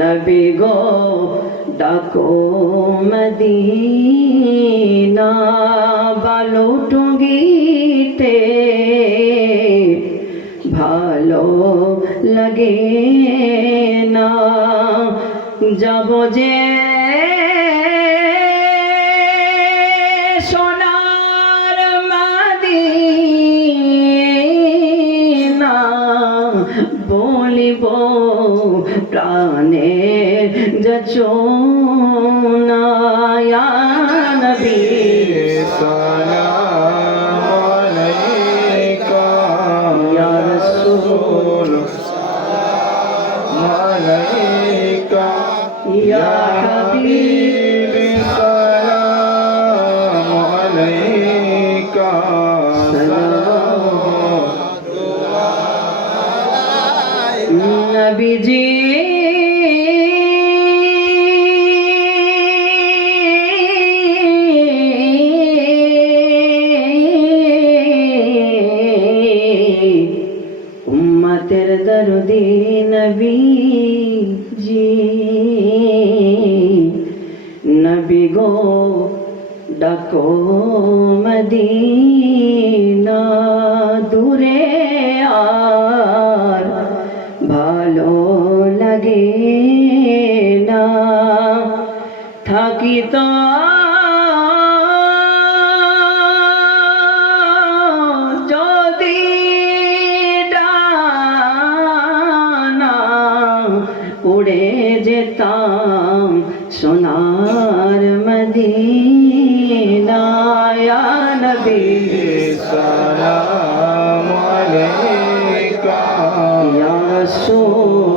নবী গো ডাকো মদিনা বালো টুঙ্গিতে লাগে না যাব যে সোনার মাদি না বলিব প্রাণে যচো নায়া নবী। عليك يا حبيبي سلام عليك سلام نبي جي উম্মতের দরদি নবীজি। নবী গো ডাকো মদিনা দূরে আর ভালো লাগে না। থাকি তো যেতাম সোনার মদিনায় নবী। সালাম আলাইকা। ইয়া রাসূল